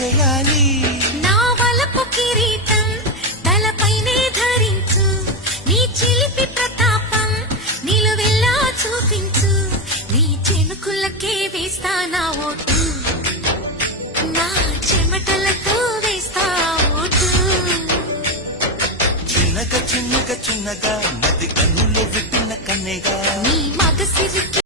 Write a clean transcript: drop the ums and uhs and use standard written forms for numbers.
చేయాలి నా వలపు కిరీటం తలపైనే ధరించు నీ చిలిపి ప్రతాపం నిలువెల్లా చూపించు నీ చెనుకులకే వేస్తా నా ఓటు నా చెమటలతో వేస్తా ఓటు చిన్నగా చిన్నగా చిన్నగా మది కన్నులో విప్పిన కన్నెగా నీ మగసిరికి